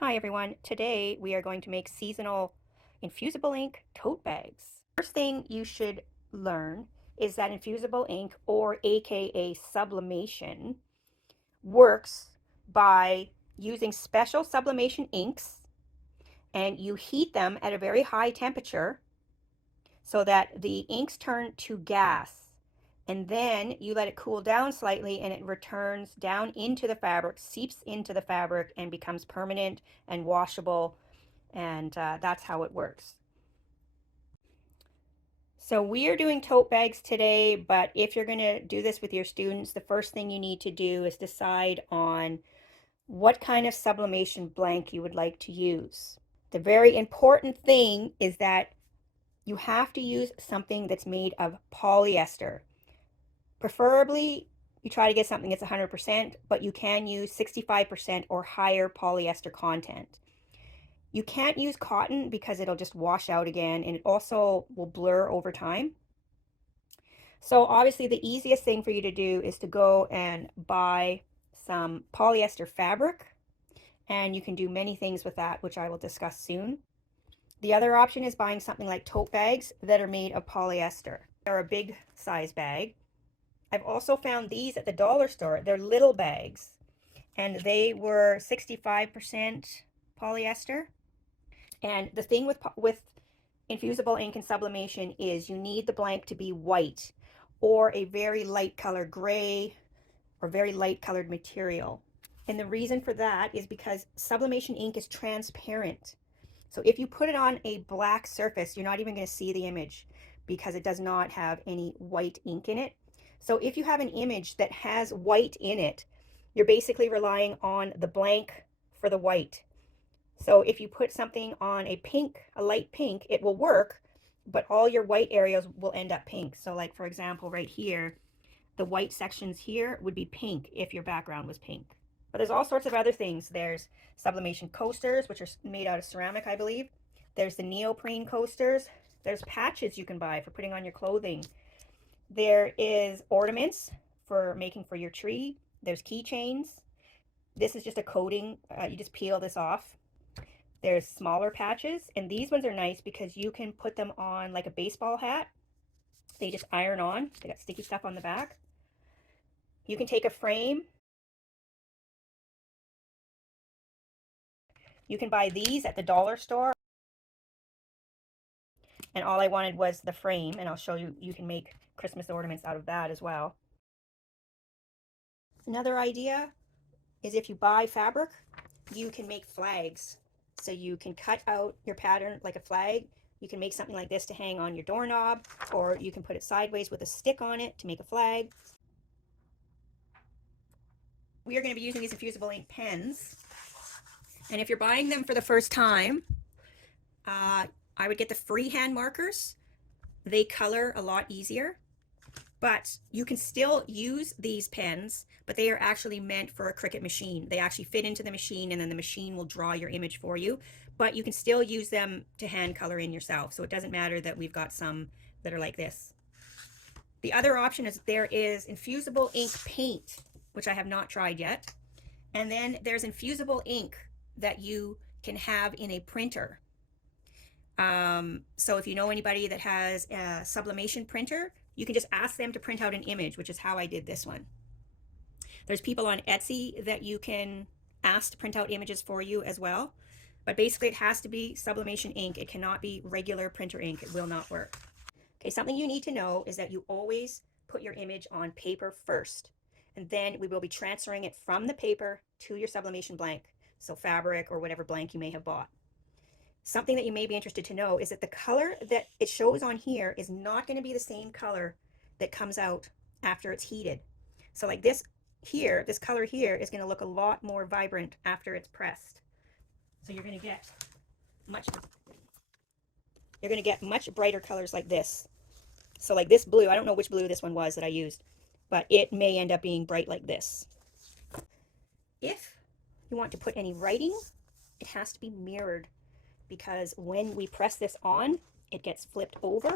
Hi everyone, today we are going to make seasonal infusible ink tote bags. First thing you should learn is that infusible ink, or aka sublimation, works by using special sublimation inks, and you heat them at a very high temperature so that the inks turn to gas, and then you let it cool down slightly and it returns down into the fabric, seeps into the fabric, and becomes permanent and washable, and that's how it works. So we are doing tote bags today, but if you're going to do this with your students, the first thing you need to do is decide on what kind of sublimation blank you would like to use. The very important thing is that you have to use something that's made of polyester. Preferably, you try to get something that's 100%, but you can use 65% or higher polyester content. You can't use cotton because it'll just wash out again, and it also will blur over time. So obviously the easiest thing for you to do is to go and buy some polyester fabric, and you can do many things with that, which I will discuss soon. The other option is buying something like tote bags that are made of polyester. They're a big size bag. I've also found these at the dollar store. They're little bags, and they were 65% polyester. And the thing with infusible ink and sublimation is you need the blank to be white or a very light color gray or very light colored material. And the reason for that is because sublimation ink is transparent. So if you put it on a black surface, you're not even going to see the image because it does not have any white ink in it. So if you have an image that has white in it, you're basically relying on the blank for the white. So if you put something on a pink, a light pink, it will work, but all your white areas will end up pink. So like, for example, right here, the white sections here would be pink if your background was pink. But there's all sorts of other things. There's sublimation coasters, which are made out of ceramic, I believe. There's the neoprene coasters. There's patches you can buy for putting on your clothing. There is ornaments for making for your tree. There's keychains. This is just a coating. You just peel this off. There's smaller patches, and these ones are nice because you can put them on like a baseball hat. They just iron on. They got sticky stuff on the back. You can take a frame. You can buy these at the dollar store. And all I wanted was the frame, and I'll show you, you can make Christmas ornaments out of that as well. Another idea is if you buy fabric, you can make flags. So you can cut out your pattern like a flag. You can make something like this to hang on your doorknob, or you can put it sideways with a stick on it to make a flag. We are going to be using these infusible ink pens. And if you're buying them for the first time, I would get the freehand markers. They color a lot easier, but you can still use these pens, but they are actually meant for a Cricut machine. They actually fit into the machine, and then the machine will draw your image for you, but you can still use them to hand color in yourself. So it doesn't matter that we've got some that are like this. The other option is there is infusible ink paint, which I have not tried yet. And then there's infusible ink that you can have in a printer. So if you know anybody that has a sublimation printer, you can just ask them to print out an image, which is how I did this one. There's people on Etsy that you can ask to print out images for you as well. But basically it has to be sublimation ink. It cannot be regular printer ink. It will not work. Okay, something you need to know is that you always put your image on paper first, and then we will be transferring it from the paper to your sublimation blank, so fabric or whatever blank you may have bought. Something that you may be interested to know is that the color that it shows on here is not going to be the same color that comes out after it's heated. So like this here, this color here is going to look a lot more vibrant after it's pressed. So you're going to get much brighter colors like this. So like this blue, I don't know which blue this one was that I used, but it may end up being bright like this. If you want to put any writing, it has to be mirrored, because when we press this on, it gets flipped over,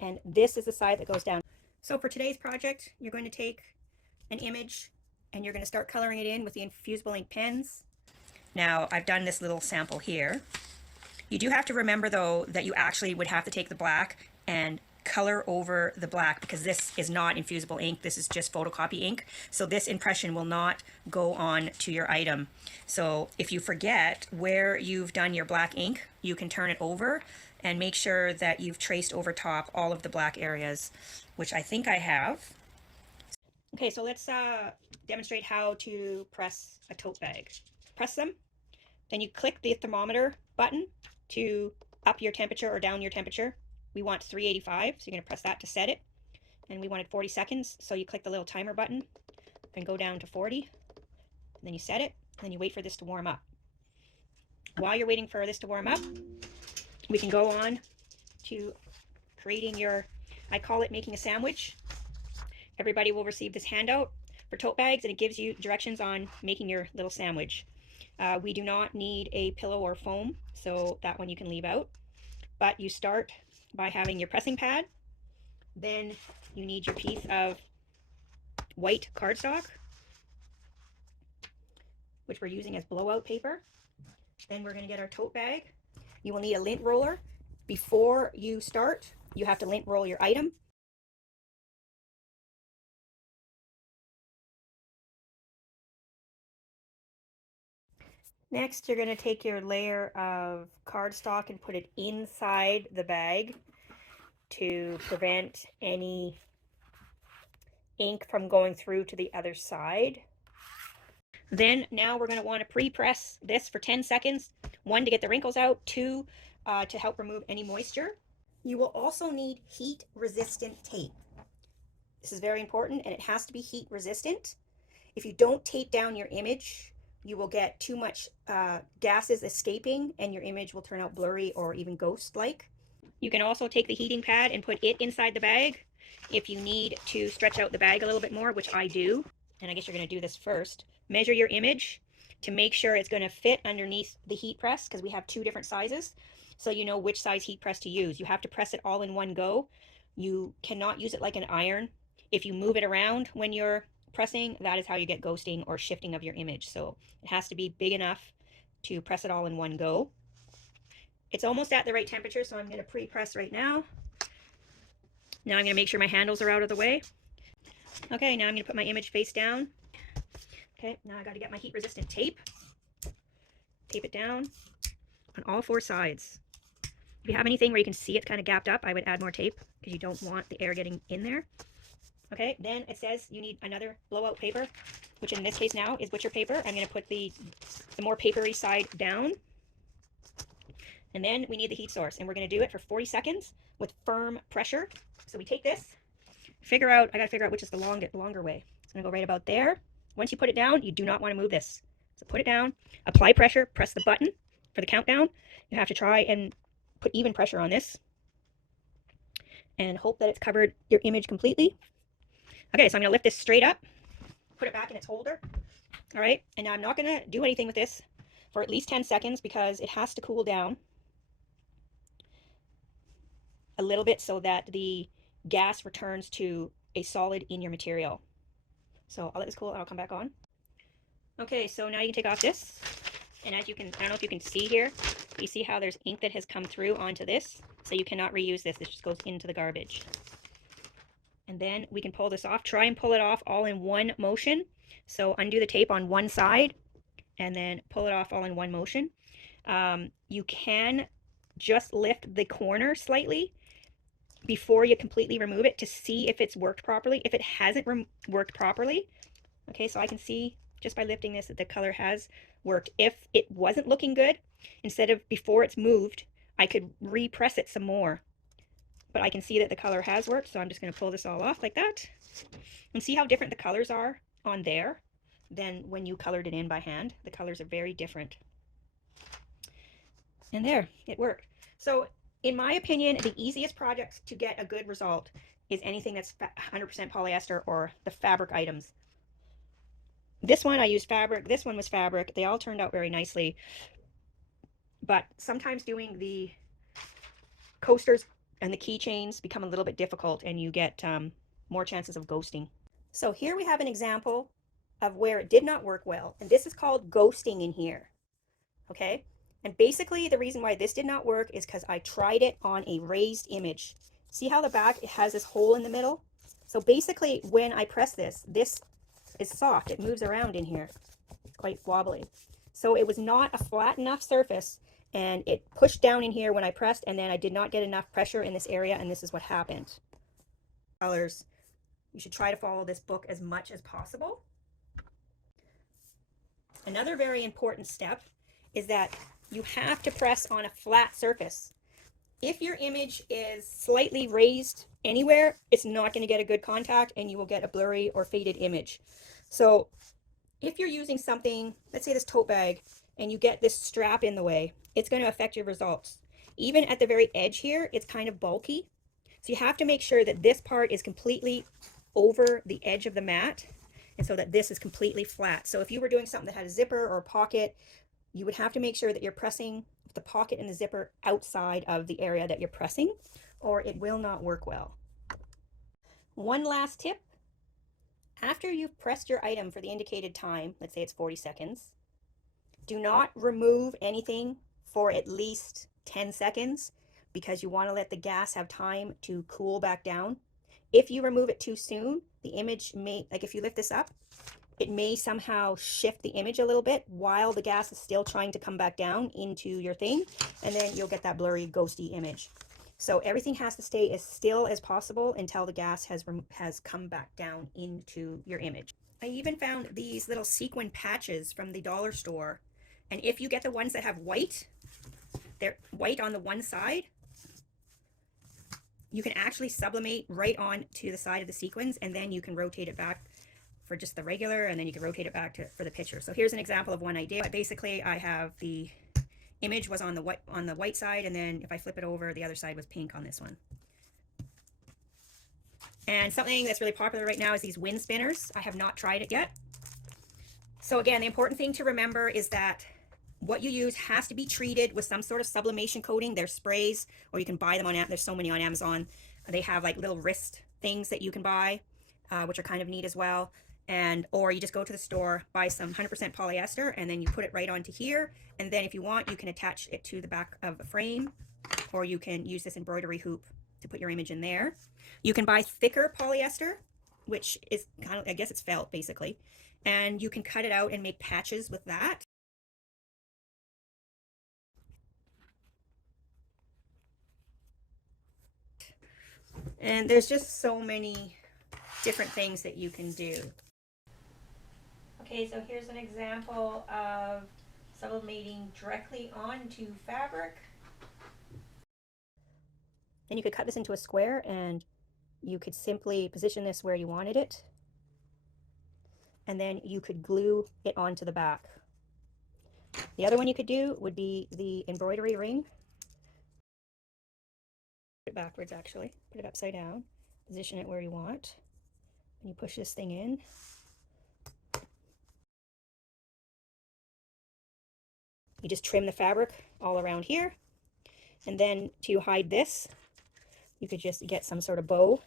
and this is the side that goes down. So for today's project, you're going to take an image and you're going to start coloring it in with the infusible ink pens. Now I've done this little sample here. You do have to remember though that you actually would have to take the black and color over the black, because this is not infusible ink. This is just photocopy ink. So this impression will not go on to your item. So if you forget where you've done your black ink, you can turn it over and make sure that you've traced over top all of the black areas, which I think I have. Okay, so let's demonstrate how to press a tote bag. Press them, then you click the thermometer button to up your temperature or down your temperature. We want 385, so you're going to press that to set it. And we wanted 40 seconds, so you click the little timer button and go down to 40. And then you set it, and then you wait for this to warm up. While you're waiting for this to warm up, we can go on to creating your, I call it making a sandwich. Everybody will receive this handout for tote bags, and it gives you directions on making your little sandwich. We do not need a pillow or foam, so that one you can leave out. But you start by having your pressing pad. Then you need your piece of white cardstock, which we're using as blowout paper. Then we're going to get our tote bag. You will need a lint roller. Before you start, you have to lint roll your item. Next, you're going to take your layer of cardstock and put it inside the bag to prevent any ink from going through to the other side. Then now we're going to want to pre-press this for 10 seconds. 1, to get the wrinkles out. 2, to help remove any moisture. You will also need heat resistant tape. This is very important, and it has to be heat resistant. If you don't tape down your image, you will get too much gases escaping and your image will turn out blurry or even ghost-like. You can also take the heating pad and put it inside the bag if you need to stretch out the bag a little bit more, which I do. And I guess you're going to do this first. Measure your image to make sure it's going to fit underneath the heat press, because we have 2 different sizes. So you know which size heat press to use. You have to press it all in one go. You cannot use it like an iron. If you move it around when you're pressing, that is how you get ghosting or shifting of your image. So it has to be big enough to press it all in one go. It's almost at the right temperature, so I'm going to pre-press right now. Now I'm going to make sure my handles are out of the way. Okay, now I'm going to put my image face down. Okay, now I got to get my heat resistant tape. Tape it down on all 4 sides. If you have anything where you can see it's kind of gapped up, I would add more tape because you don't want the air getting in there. Okay, then it says you need another blowout paper, which in this case now is butcher paper. I'm going to put the more papery side down. And then we need the heat source, and we're going to do it for 40 seconds with firm pressure. So we take this, I got to figure out which is the longer way. It's going to go right about there. Once you put it down, you do not want to move this. So put it down, apply pressure, press the button for the countdown. You have to try and put even pressure on this and hope that it's covered your image completely. Okay, so I'm going to lift this straight up, put it back in its holder. All right, and now I'm not going to do anything with this for at least 10 seconds because it has to cool down a little bit so that the gas returns to a solid in your material. So I'll let this cool and I'll come back on. Okay, so now you can take off this. And as you can, I don't know if you can see here, you see how there's ink that has come through onto this. So you cannot reuse this. This just goes into the garbage. And then we can pull this off. Try and pull it off all in one motion. So undo the tape on one side and then pull it off all in one motion. You can just lift the corner slightly before you completely remove it to see if it's worked properly. If it hasn't worked properly, okay, so I can see just by lifting this that the color has worked. If it wasn't looking good, instead of before it's moved, I could repress it some more. But I can see that the color has worked, so I'm just going to pull this all off like that. And see how different the colors are on there than when you colored it in by hand. The colors are very different. And there, it worked. So in my opinion, the easiest project to get a good result is anything that's 100% polyester or the fabric items. This one I used fabric, this one was fabric. They all turned out very nicely. But sometimes doing the coasters and the keychains become a little bit difficult and you get more chances of ghosting. So here we have an example of where it did not work well. And this is called ghosting in here. okay? And basically the reason why this did not work is because I tried it on a raised image. See how the back, it has this hole in the middle? So basically when I press this, this is soft. It moves around in here. It's quite wobbly. So it was not a flat enough surface, and it pushed down in here when I pressed, and then I did not get enough pressure in this area, and this is what happened. Colors. You should try to follow this book as much as possible. Another very important step is that you have to press on a flat surface. If your image is slightly raised anywhere, it's not going to get a good contact and you will get a blurry or faded image. So if you're using something, let's say this tote bag, and you get this strap in the way, it's going to affect your results. Even at the very edge here, it's kind of bulky. So you have to make sure that this part is completely over the edge of the mat, and so that this is completely flat. So if you were doing something that had a zipper or a pocket, you would have to make sure that you're pressing the pocket and the zipper outside of the area that you're pressing, or it will not work well. One last tip. After you've pressed your item for the indicated time, let's say it's 40 seconds, do not remove anything for at least 10 seconds because you want to let the gas have time to cool back down. If you remove it too soon, the image may, like if you lift this up, it may somehow shift the image a little bit while the gas is still trying to come back down into your thing, and then you'll get that blurry, ghosty image. So everything has to stay as still as possible until the gas has come back down into your image. I even found these little sequin patches from the dollar store, and if you get the ones that have white, they're white on the one side, you can actually sublimate right on to the side of the sequins, and then you can rotate it back for just the regular, and then you can rotate it back for the picture. So here's an example of one I did. Basically, I have the image was on the white side, and then if I flip it over, the other side was pink on this one. And something that's really popular right now is these wind spinners. I have not tried it yet. So again, the important thing to remember is that what you use has to be treated with some sort of sublimation coating. There's sprays, or you can buy them on Amazon. There's so many on Amazon. They have like little wrist things that you can buy, which are kind of neat as well. And or you just go to the store, buy some 100% polyester, and then you put it right onto here. And then if you want, you can attach it to the back of a frame, or you can use this embroidery hoop to put your image in there. You can buy thicker polyester, which is kind of, I guess it's felt basically, and you can cut it out and make patches with that. And there's just so many different things that you can do. Okay, so here's an example of sublimating directly onto fabric. Then you could cut this into a square, and you could simply position this where you wanted it, and then you could glue it onto the back. The other one you could do would be the embroidery ring. Put it backwards, actually. Put it upside down. Position it where you want. And you push this thing in. You just trim the fabric all around here. And then to hide this, you could just get some sort of bow.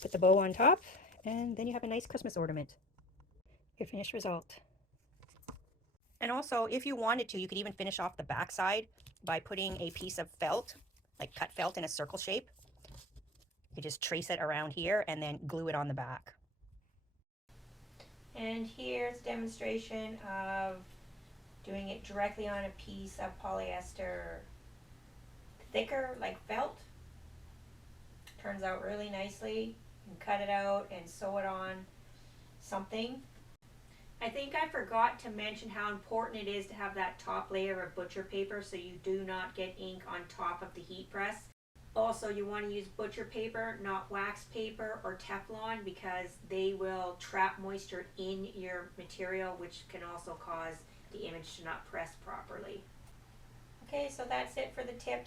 Put the bow on top, and then you have a nice Christmas ornament. Your finished result. And also, if you wanted to, you could even finish off the back side by putting a piece of felt, like cut felt in a circle shape. You just trace it around here and then glue it on the back. And here's a demonstration of doing it directly on a piece of polyester, thicker like felt. Turns out really nicely. You can cut it out and sew it on something. I think I forgot to mention how important it is to have that top layer of butcher paper so you do not get ink on top of the heat press. Also, you want to use butcher paper, not wax paper or Teflon, because they will trap moisture in your material, which can also cause the image to not press properly. Okay, so that's it for the tips.